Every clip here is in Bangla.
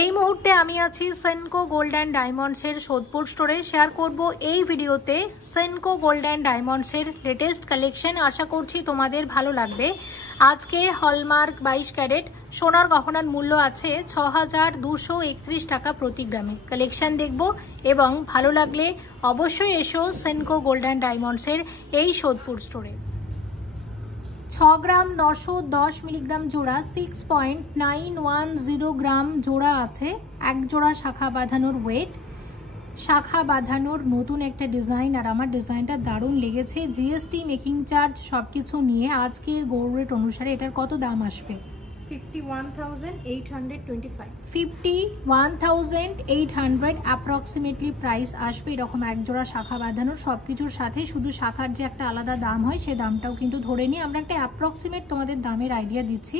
এই মুহূর্তে আমি আছি সেনকো গোল্ড অ্যান্ড ডায়মন্ডসের সোদপুর স্টোরে। শেয়ার করব এই ভিডিওতে সেনকো গোল্ড অ্যান্ড ডায়মন্ডসের লেটেস্ট কালেকশন। আশা করছি তোমাদের ভালো লাগবে। আজকে হলমার্ক 22 ক্যারেট সোনার গহনার মূল্য আছে ৬,২৩১ টাকা প্রতি গ্রামে। কালেকশন দেখব এবং ভালো লাগলে অবশ্যই এসো সেনকো গোল্ড অ্যান্ড ডায়মন্ডসের এই সোদপুর স্টোরে। 6 গ্রাম 910 মিলিগ্রাম জোড়া 6.910 গ্রাম জোড়া আছে। এক জোড়া শাখা বাঁধানোর ওয়েট, শাখা বাঁধানোর নতুন একটা ডিজাইন, আর আমার ডিজাইনটা দারুণ লেগেছে। জিএসটি মেকিং চার্জ সব কিছু নিয়ে আজকের গোল্ড রেট অনুসারে এটার কত দাম আসবে? 51,800 অ্যাপ্রক্সিমেটলি প্রাইস আসবে। এরকম এক জোড়া শাখা বাঁধানোর সব কিছুর সাথে শুধু শাখার যে একটা আলাদা দাম হয় সে দামটাও কিন্তু ধরে নিই। আমরা একটা অ্যাপ্রক্সিমেট তোমাদের দামের আইডিয়া দিচ্ছি।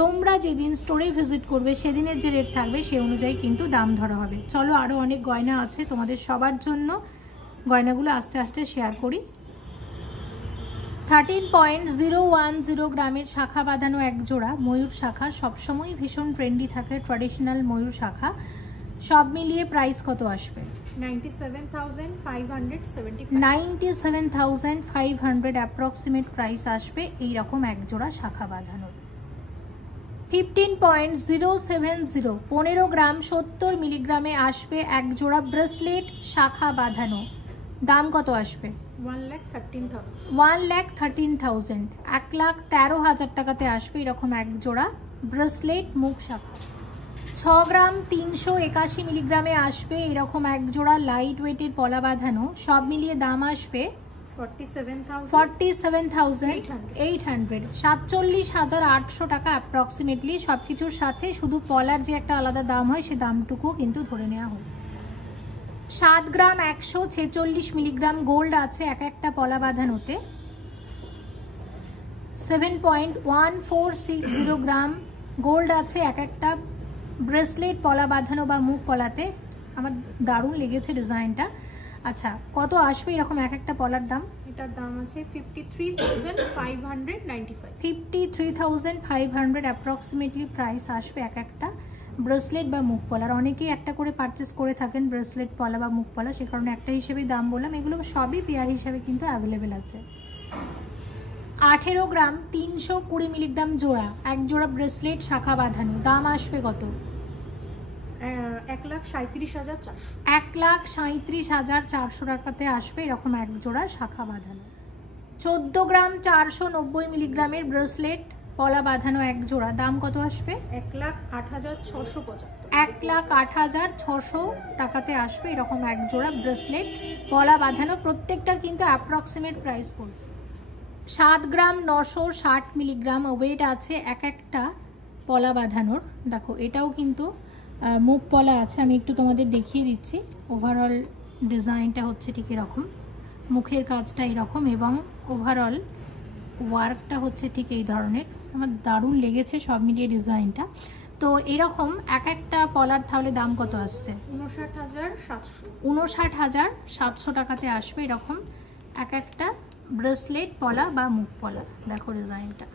তোমরা যেদিন স্টোরে ভিজিট করবে সেদিনের যে রেট থাকবে সেই অনুযায়ী কিন্তু দাম ধরা হবে। চলো, আরও অনেক গয়না আছে তোমাদের সবার জন্য, গয়নাগুলো আস্তে আস্তে শেয়ার করি। 13.010 গ্রামের শাখা বাঁধানো এক জোড়া ময়ূর শাখা, সবসময় ভীষণ ট্রেন্ডি থাকে ট্র্যাডিশনাল ময়ূর শাখা। সব মিলিয়ে প্রাইস কত আসবে? 97,500 অ্যাপ্রক্সিমেট প্রাইস আসবে এইরকম এক জোড়া শাখা বাঁধানো। 15.070 15 গ্রাম 70 মিলিগ্রামে আসবে এক জোড়া ব্রেসলেট শাখা বাঁধানো। দাম কত আসবে? 1,13,000 1,13,000 টাকাতে আসবে এরকম এক জোড়া ব্রেসলেট মুখ শাখা। 6 গ্রাম 381 মিলিগ্রামে আসবে এরকম এক জোড়া লাইট ওয়েটের পলা বাঁধানো। সব মিলিয়ে দাম আসবে 47,800 47,800 টাকা অ্যাপ্রক্সিমেটলি। সব কিছুর সাথে শুধু পলার যে একটা আলাদা দাম হয় সে দামটুকু কিন্তু ধরে নেওয়া হয়েছে। 7 গ্রাম 146 মিলিগ্রাম গোল্ড আছে এক একটা পলা বাঁধানোতে। 7.1460 গ্রাম গোল্ড আছে এক একটা ব্রেসলেট পলা বাঁধানো বা মুখ পলাতে। আমার দারুণ লেগেছে ডিজাইনটা। আচ্ছা, কত আসবে এরকম এক একটা পলার দাম? এটার দাম আছে 53,595 53,500 অ্যাপ্রক্সিমেটলি প্রাইস আসবে এক একটা ব্রেসলেট বা মুখ পলার। অনেকেই একটা করে পারচেস করে থাকেন ব্রেসলেট পলা বা মুখ পলা, সে কারণে একটা হিসেবেই দাম বললাম। এগুলো সবই পেয়ার হিসাবে কিন্তু অ্যাভেলেবেল আছে। 18 গ্রাম 320 মিলিগ্রাম জোড়া এক জোড়া ব্রেসলেট শাখা বাঁধানো। দাম আসবে কত? 1,37,400 1,37,400 টাকাতে আসবে এরকম এক জোড়া শাখা বাঁধানো। 14 গ্রাম 490 মিলিগ্রামের ব্রেসলেট পলা বাঁধানো এক জোড়া। দাম কত আসবে? 1,08,675 1,08,600 টাকাতে আসবে এরকম এক জোড়া ব্রেসলেট পলা বাঁধানো। প্রত্যেকটার কিন্তু অ্যাপ্রক্সিমেট প্রাইস পড়ছে। 7 গ্রাম 960 মিলিগ্রাম ওয়েট আছে এক একটা পলা বাঁধানোর। দেখো, এটাও কিন্তু মুখ পলা আছে। আমি একটু তোমাদের দেখিয়ে দিচ্ছি। ওভারঅল ডিজাইনটা হচ্ছে ঠিক এরকম, মুখের কাজটা এরকম এবং ওভারঅল ওয়ার্কটা হচ্ছে ঠিক এই ধরনের। আমার দারুণ লেগেছে সব মিলিয়ে ডিজাইনটা। তো এরকম এক একটা পলার তাহলে দাম কত আসছে? 59,700 টাকাতে আসবে এরকম এক একটা ব্রেসলেট পলা বা মুখ পলা। দেখো ডিজাইনটা।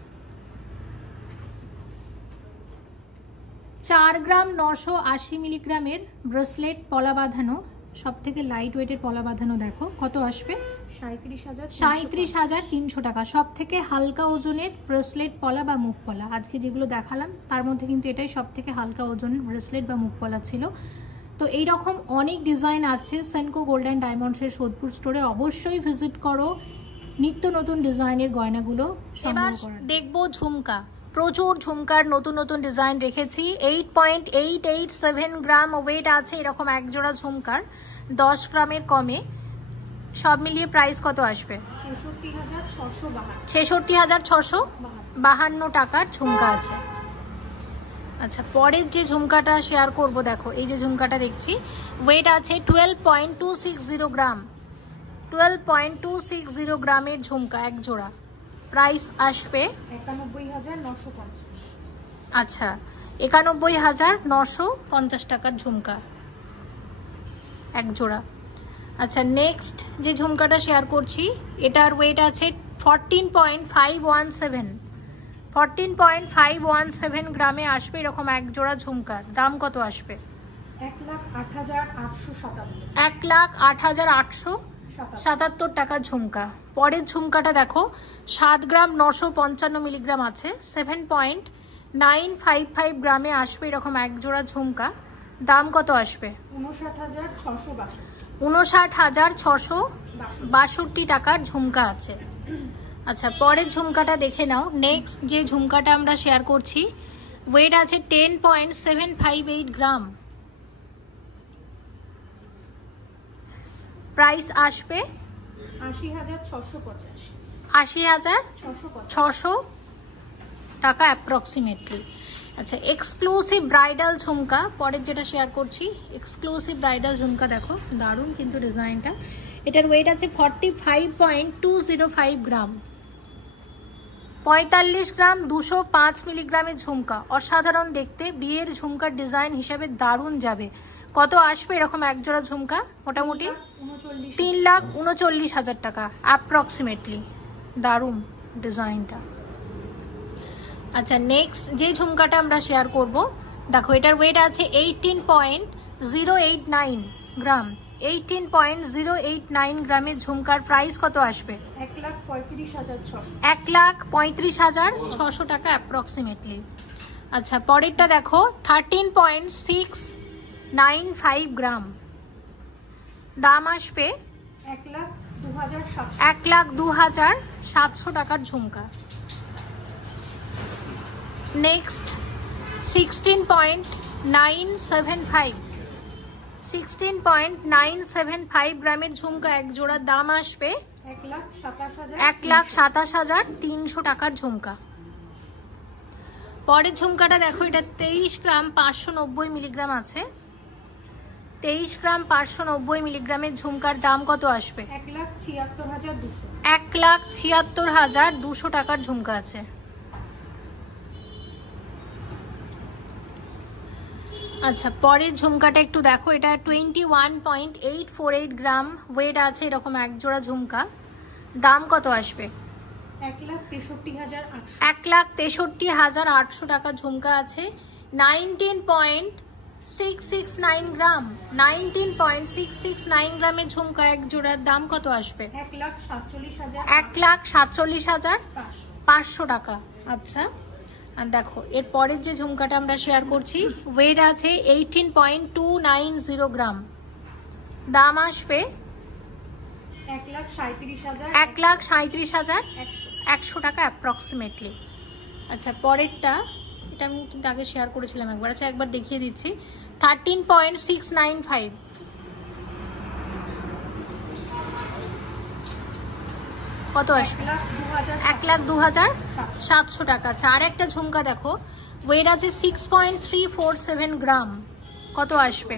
4 গ্রাম 980 মিলিগ্রামের ব্রেসলেট পলা বাঁধানো, সব থেকে লাইট ওয়েটের পলা বাঁধানো। দেখো কত আসবে? 37,300 টাকা। সব থেকে হালকা ওজনের ব্রেসলেট পলা বা মুখ পলা আজকে যেগুলো দেখালাম তার মধ্যে কিন্তু এটাই সব থেকে হালকা ওজনের ব্রেসলেট বা মুখ পলা ছিল। তো এইরকম অনেক ডিজাইন আছে সেনকো গোল্ড অ্যান্ড ডায়মন্ডসের সোদপুর স্টোরে। অবশ্যই ভিজিট করো নিত্য নতুন ডিজাইনের গয়নাগুলো। এবার দেখবো ঝুমকা। প্রচুর ঝুমকার নতুন নতুন ডিজাইন রেখেছি। 8.887 গ্রাম ওয়েট আছে এরকম এক জোড়া ঝুমকার, 10 গ্রামের কমে। সব মিলিয়ে প্রাইস কত আসবে? 66,652 টাকার ঝুমকা আছে। আচ্ছা, পরের যে ঝুমকাটা শেয়ার করব, দেখো এই যে ঝুমকাটা দেখছি ওয়েট আছে 12.260 গ্রাম 12.260 গ্রামের ঝুমকা এক জোড়া। প্রাইস আসবে 91,950। আচ্ছা, 91,950 টাকার ঝুমকা এক জোড়া। আচ্ছা, নেক্সট যে ঝুমকাটা শেয়ার করছি এটার ওয়েট আছে 14.517 14.517 গ্রামে আসবে এরকম এক জোড়া ঝুমকার দাম কত আসবে? 1,08,877। 1,08,877 টাকা ঝুমকা। পরের ঝুমকাটা দেখো, 7 গ্রাম 955 মিলিগ্রাম আছে, 7.955 গ্রামে আসবে এরকম এক জোড়া ঝুমকা। দাম কত আসবে? 59,662 টাকার ঝুমকা আছে। আচ্ছা, পরের ঝুমকাটা দেখে নাও। নেক্সট যে ঝুমকাটা আমরা শেয়ার করছি, ওয়েট আছে 10.758 গ্রাম। প্রাইস আসবে 80,600 টাকা অ্যাপ্রক্সিমেটলি। আচ্ছা, এক্সক্লুসিভ ব্রাইডাল ঝুমকা পরের যেটা শেয়ার করছি, এক্সক্লুসিভ ব্রাইডাল ঝুমকা দেখো, দারুণ কিন্তু ডিজাইনটা। এটার ওয়েট আছে 45.205 গ্রাম। 45 গ্রাম 205 মিলিগ্রামের ঝুমকা, অসাধারণ দেখতে, বিয়ের ঝুমকার ডিজাইন হিসাবে দারুণ যাবে। কত আসবে এরকম এক জোড়া ঝুমকা? মোটামুটি 3,39,000 টাকা অ্যাপ্রক্সিমেটলি। দারুণ ডিজাইনটা। আচ্ছা, নেক্সট যে ঝুমকাটা আমরা শেয়ার করব, দেখো এটার ওয়েট আছে 18.089 গ্রাম। 18.089 গ্রামের ঝুমকার প্রাইস কত আসবে? 1,35,600 টাকা অ্যাপ্রক্সিমেটলি। আচ্ছা, পরেরটা দেখো 13.695 গ্রাম। দাম আসবে 1,02,700 টাকার ঝুমকা। নেক্সট 16.975 গ্রামের ঝুমকা এক জোড়া। দাম আসবে 1,27,300 টাকার ঝুমকা। পরের ঝুমকাটা দেখো, এটা 23 গ্রাম 590 মিলিগ্রাম আছে। 23 গ্রাম 590 মিলিগ্রামের ঝুমকার দাম কত আসবে? 1,76,200 টাকার ঝুমকা আছে। আচ্ছা, পরের ঝুমকাটা একটু দেখো, এটা 21.848 গ্রাম ওয়েট আছে এরকম এক জোড়া ঝুমকা। দাম কত আসবে? 1,63,800 টাকা ঝুমকা আছে। 19.669 গ্রাম। 19.669 গ্রামের ঝুমকা এক জোড়ার দাম কত আসবে? 1,47,500 টাকা। আচ্ছা, আর দেখো এর পরের যে ঝুমকাটা আমরা শেয়ার করছি, ওয়েট আছে 18.290 গ্রাম। দাম আসবে 1,37,100 টাকা অ্যাপ্রক্সিমেটলি। আচ্ছা, পরেরটা এটা আমি কিন্তু আগে শেয়ার করেছিলাম একবার। আচ্ছা, একবার দেখিয়ে দিচ্ছি। 13.695 কত আসবে? 1,02,700 টাকা। আচ্ছা, আর একটা ঝুমকা দেখো, ওয়েট আছে 6.347 গ্রাম। কত আসবে?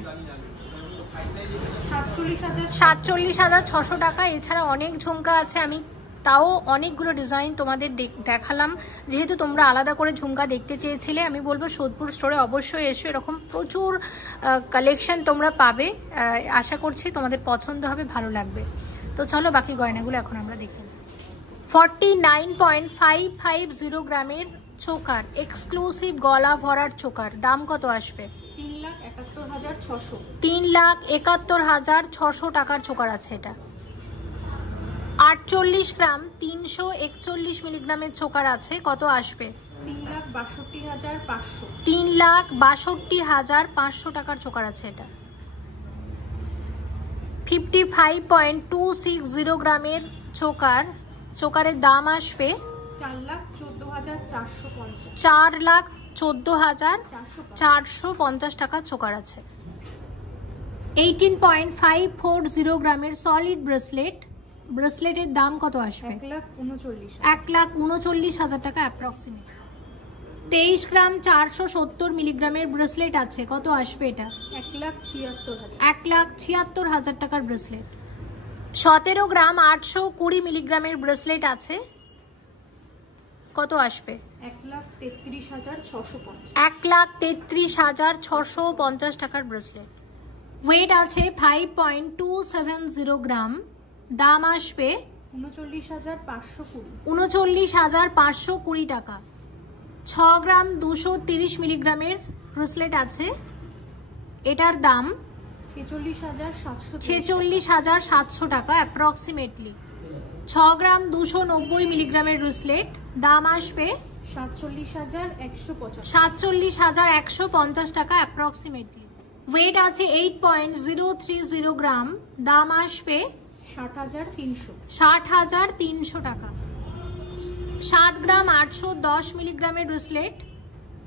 47,600 টাকা। এছাড়া অনেক ঝুমকা আছে, আমি তাও অনেকগুলো ডিজাইন তোমাদের দেখালাম। যেহেতু তোমরা আলাদা করে ঝুমকা দেখতে চেয়েছিলে, আমি বলবো সোদপুর স্টোরে অবশ্যই এসো, এরকম প্রচুর কালেকশন তোমরা পাবে। আশা করছি তোমাদের পছন্দ হবে, ভালো লাগবে। তো চলো বাকি গয়নাগুলো এখন আমরা দেখি। 49.550 গ্রামের চোকার, এক্সক্লুসিভ গলা ভরার চোকার। দাম কত আসবে? 3,71,600 টাকার চোকার আছে এটা। 48 গ্রাম 341 মিলিগ্রামের চোকার আছে। কত আসবে? 3,62,500 টাকার চোকার আছে এটা। 55.260 গ্রামের চোকারের দাম আসবে 4,14,450 টাকা চোকার আছে। 18.540 গ্রামের সলিড ব্রেসলেটের দাম কত আসবে? 1,39,000 টাকা অ্যাপ্রক্সিমেট। 23 গ্রাম 470 মিলিগ্রামের ব্রেসলেট আছে। কত আসবে এটা? 1,76,000 টাকার ব্রেসলেট। 17 গ্রাম 820 মিলিগ্রামের ব্রেসলেট আছে। কত আসবে? 1,33,650 টাকার ব্রেসলেট। ওয়েট আছে 5.270 গ্রাম। দাম আসবে 39,520 39,520 টাকা। 6 গ্রাম 230 মিলিগ্রামের ব্রেসলেট আছে, এটার দাম 46,700 টাকা অ্যাপ্রক্সিমেটলি। 6 গ্রাম 290 মিলিগ্রামের ব্রেসলেট, দাম আসবে 47,150 টাকা অ্যাপ্রক্সিমেটলি। ওয়েট আছে 8.030 গ্রাম, দাম আসবে 60,300 টাকা। 7 গ্রাম 810 মিলিগ্রামের ব্রেসলেট,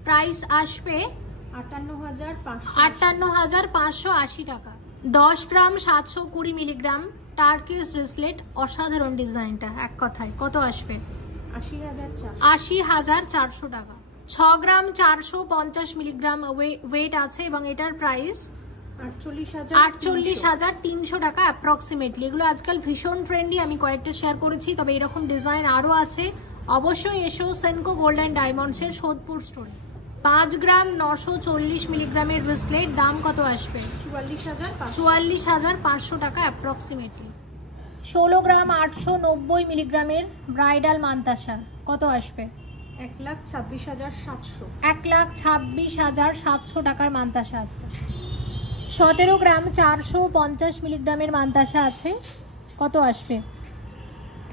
প্রাইস আসবে 58,580 টাকা। 10 গ্রাম 720 মিলিগ্রাম টার্কিশ ব্রেসলেট, অসাধারণ ডিজাইনটা, এক কথায় কত আসবে? 80,400 টাকা। 6 গ্রাম 450 মিলিগ্রাম ওয়েট আছে এবং এটার প্রাইস 48,300 টাকা অ্যাপ্রক্সিমেটলি। এগুলো আজকাল ভীষণ ট্রেন্ডি, আমি কয়েকটা শেয়ার করেছি, তবে এরকম ডিজাইন আরও আছে। অবশ্যই এসো সেনকো গোল্ড অ্যান্ড ডায়মন্ডসের সোদপুর স্টোরে। 5 গ্রাম 940 মিলিগ্রামের ব্রেসলেট, দাম কত আসবে? 44,500 টাকা অ্যাপ্রক্সিমেটলি। 16 গ্রাম 890 মিলিগ্রামের ব্রাইডাল মান্তাসা, কত আসবে? 1,26,700 1,26,700 টাকার মান্তাসা আছে। 17 গ্রাম 450 মিলিগ্রামের মান্তাসা আছে, কত আসবে?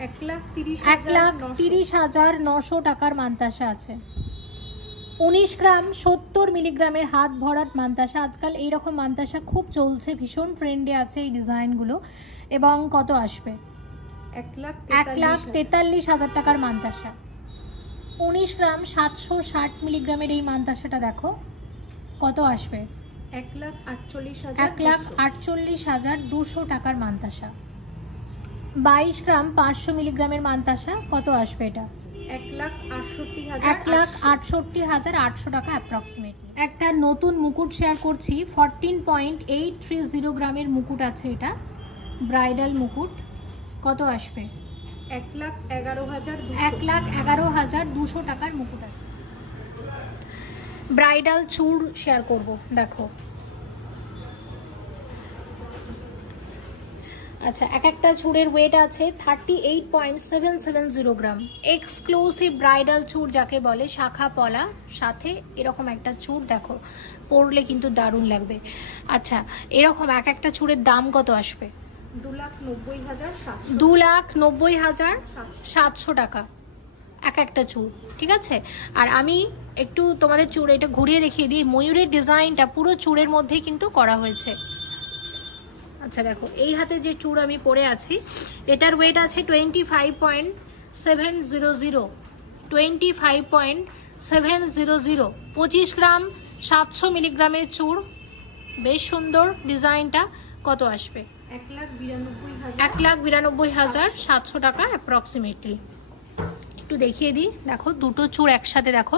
1,30,900 টাকার মান্তাসা আছে। 19 গ্রাম 70 মিলিগ্রামের হাত ভরাট মান্তাসা, আজকাল এইরকম মান্তাসা খুব চলছে, ভীষণ ট্রেন্ডে আছে এই ডিজাইনগুলো, এবং কত আসবে? 1,43,000 টাকার মান্তাসা। 19 গ্রাম 760 মিলিগ্রামের এই মান্তাসাটা দেখো, কত আসবে? 1,48,200 টাকার মান্তাসা। 22 গ্রাম 500 মিলিগ্রামের মান্তাসা, কত আসবে এটা? 1,68,800 টাকা অ্যাপ্রক্সিমেটলি। একটা নতুন মুকুট শেয়ার করছি, 14.830 গ্রামের মুকুট আছে, এটা ব্রাইডাল মুকুট, কত আসবে? 1,11,200 টাকার মুকুট আছে। ব্রাইডাল চূড় শেয়ার করব, দেখো। আচ্ছা, এক একটা চূড়ের ওয়েট আছে 38.770 গ্রাম। এক্সক্লুসিভ ব্রাইডাল চূড় যাকে বলে, শাখা পলা সাথে এরকম একটা চূড়, দেখো পরলে কিন্তু দারুণ লাগবে। আচ্ছা, এরকম এক একটা চূড়ের দাম কত আসবে? 2,90,700 টাকা এক একটা চূড়, ঠিক আছে। আর আমি একটু তোমাদের চূড় এটা ঘুরিয়ে দেখিয়ে দিই, ময়ূরের ডিজাইনটা পুরো চূড়ের মধ্যেই কিন্তু করা হয়েছে। আচ্ছা দেখো, এই হাতে যে চূড় আমি পরে আছি, এটার ওয়েট আছে 25.700, 25.700, 25 গ্রাম 700 মিলিগ্রামের চূড়, বেশ সুন্দর ডিজাইনটা, কত আসবে? 1,92,700 টাকা অ্যাপ্রক্সিমেটলি। একটু দেখিয়ে দিই, দেখো দুটো চূড় একসাথে, দেখো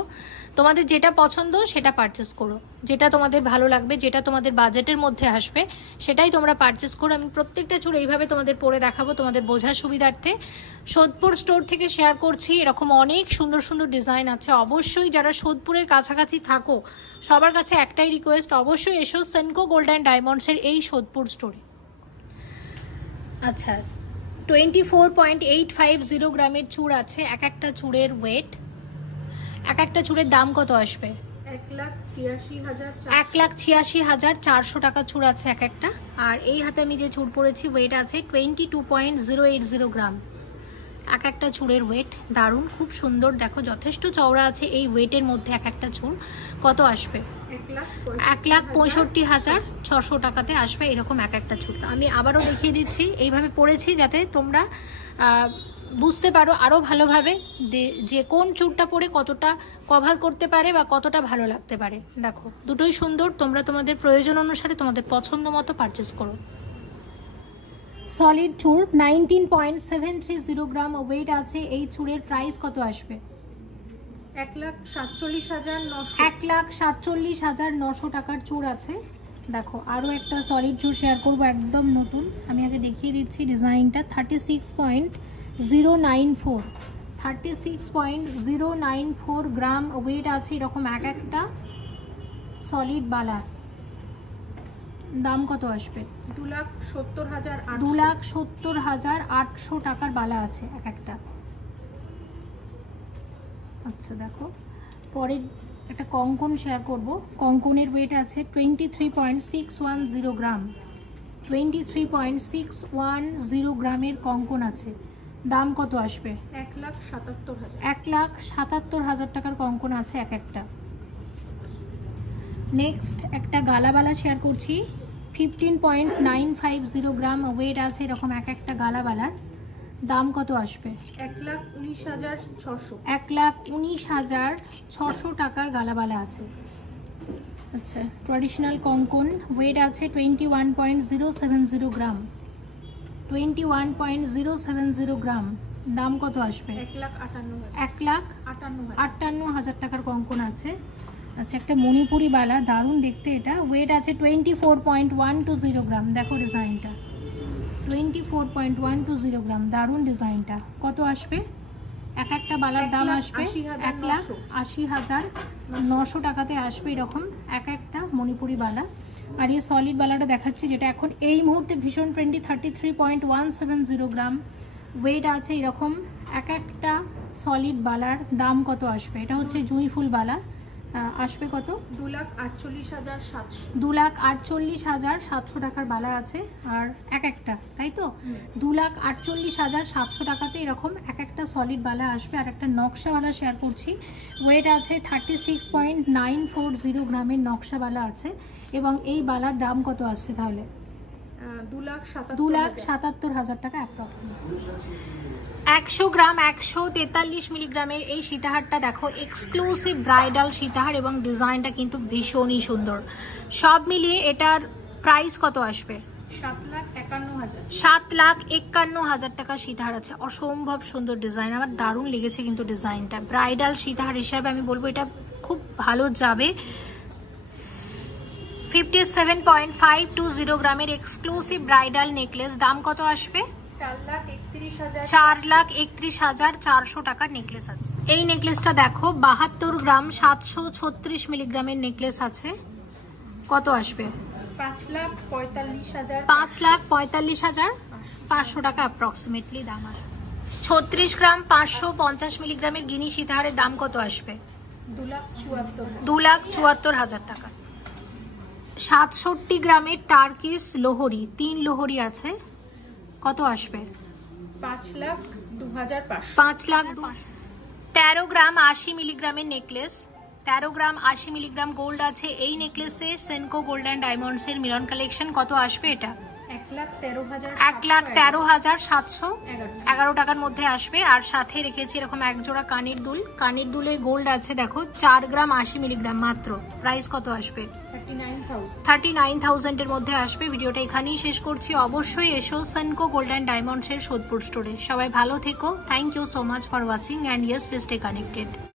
তোমাদের যেটা পছন্দ সেটা পারচেস করো, যেটা তোমাদের ভালো লাগবে, যেটা তোমাদের বাজেটের মধ্যে আসবে সেটাই তোমরা পারচেস করো। আমি প্রত্যেকটা চূড় এইভাবে তোমাদের পরে দেখাবো তোমাদের বোঝার সুবিধার্থে। সোদপুর স্টোর থেকে শেয়ার করছি, এরকম অনেক সুন্দর সুন্দর ডিজাইন আছে। অবশ্যই যারা সোদপুরের কাছাকাছি থাকো সবার কাছে একটাই রিকোয়েস্ট, অবশ্যই এসো সেনকো গোল্ড অ্যান্ড ডায়মন্ডসের এই সোদপুর স্টোরে। আচ্ছা, 24.850 গ্রামের চূড় আছে, এক একটা চূড়ের ওয়েট, এক একটা চূড়ের দাম কত আসবে? 1,86,400 টাকা চূড় আছে এক একটা। আর এই হাতে আমি যে চূড় পরেছি ওয়েট আছে 22.080 গ্রাম, এক একটা চূড়ের ওয়েট, দারুণ খুব সুন্দর, দেখো যথেষ্ট চওড়া আছে এই ওয়েটের মধ্যে এক একটা চূড়, কত আসবে? 1,65,600 টাকাতে আসবে এরকম এক একটা চূড়। আমি আবারও দেখিয়ে দিচ্ছি, এইভাবে পরেছি যাতে তোমরা বুঝতে পারো আরও ভালোভাবে যে কোন চূড়টা পরে কতটা কভার করতে পারে বা কতটা ভালো লাগতে পারে। দেখো দুটোই সুন্দর, তোমরা তোমাদের প্রয়োজন অনুসারে তোমাদের পছন্দ মতো পারচেস করো। সলিড চূড় 19.730 গ্রাম ওয়েট আছে, এই চূড়ের প্রাইস কত আসবে? 1,47,900 টাকার চূড় আছে। দেখো আরও একটা সলিড চূড় শেয়ার করবো, একদম নতুন, আমি আগে দেখিয়ে দিচ্ছি ডিজাইনটা। 36.094 গ্রাম ওয়েট আছে, এরকম এক একটা সলিড বালা, দাম কত আসবে? 2,70,800 টাকার বালা আছে এক একটা। আচ্ছা দেখো পরে একটা কঙ্কন শেয়ার করব। কঙ্কনের ওয়েট আছে 23.610 গ্রাম। 23.610 গ্রামের কঙ্কন আছে। দাম কত আসবে? 1,77,000। 1,77,000 টাকার কঙ্কন আছে এক একটা। নেক্সট একটা গালাবালা শেয়ার করছি। 15.950 গ্রাম ওয়েট আছে এরকম এক একটা গালাবালার। দাম কত আসবে? 1,19,600। 1,19,600 টাকার গালাবালা আছে। আচ্ছা, ট্র্যাডিশনাল কঙ্কন ওয়েট আছে 21.070 গ্রাম। 21.070 গ্রাম। দাম কত আসবে? 1,58,000 টাকার কঙ্কন আছে। আচ্ছা, একটা মণিপুরি বালা, দারুণ দেখতে এটা। ওয়েট আছে 24.120 গ্রাম। দেখো ডিজাইনটা, 24.120 গ্রাম। দারুণ ডিজাইনটা। কত আসবে? এক একটা বালার দাম আসবে 1,80,900 টাকাতে আসবে এরকম এক একটা মণিপুরি বালা। আর এই সলিড বালাটা দেখাচ্ছি যেটা এখন এই মুহূর্তে ভীষণ ট্রেন্ডি, 33.170 গ্রাম। ওয়েট আছে এরকম এক একটা সলিড বালার। দাম কত আসবে? এটা হচ্ছে জুঁই ফুল বালা। আসবে কত? 2,48,700। 2,48,700 টাকার বালা আছে আর এক একটা, তাই তো? 2,48,700 টাকাতে এরকম এক একটা সলিড বালা আসবে। আর একটা নকশাওয়ালা শেয়ার করছি। ওয়েট আছে 36.940 গ্রামের নকশাওয়ালা আছে। এবং এই বালার দাম কত আসছে তাহলে? 2,77,000 টাকা অ্যাপ্রক্সিমেট। 100 গ্রাম 143 মিলিগ্রামের এই সীতাহারটা দেখো, এক্সক্লুসিভ ব্রাইডাল সীতাহার এবং ডিজাইনটা কিন্তু ভীষণই সুন্দর। সব মিলিয়ে এটার প্রাইস কত আসবে? 7,51,000 টাকা সীতাহার আছে। অসম্ভব সুন্দর ডিজাইন, আমার দারুণ লেগেছে কিন্তু ডিজাইনটা। ব্রাইডাল সীতাহার হিসাবে আমি বলবো এটা খুব ভালো যাবে। 57.520 গ্রামের এক্সক্লুসিভ ব্রাইডাল নেকলেস। দাম কত আসবে? 4,31,400 টাকার নেকলেস আছে। এই নেকলেসটা দেখো 72 গ্রাম 736 মিলিগ্রামের নেকলেস আছে। কত আসবে? 5,45,500 টাকা অ্যাপ্রক্সিমেটলি দাম আসবে। 36 গ্রাম 550 মিলিগ্রামের গিনি সীতাহারের দাম কত আসবে? 2,74,000 টাকা। 67 গ্রামের টার্কিস লোহরি, 3 লোহরি আছে। কত আসবে? 5,02,500। 13 গ্রাম 80 মিলিগ্রামের নেকলেস। 13 গ্রাম 80 মিলিগ্রাম গোল্ড আছে এই নেকলেসে। সেনকো গোল্ড অ্যান্ড ডায়মন্ডস এর মিলন কালেকশন। কত আসবে এটা? 1,13,711 টাকার মধ্যে আসবে। আর সাথে রেখেছি এরকম এক জোড়া কানের দুল। কানের দুলে গোল্ড আছে দেখো, 4 গ্রাম 80 মিলিগ্রাম মাত্র। প্রাইস কত আসবে? 39,000 এর মধ্যে আসবে। ভিডিওটা এখানেই শেষ করছি। অবশ্যই এসো সেনকো গোল্ড অ্যান্ড ডায়মন্ডস এর সোদপুর স্টোরে। সবাই ভালো থেকো। Thank you so much for watching and yes, please stay connected.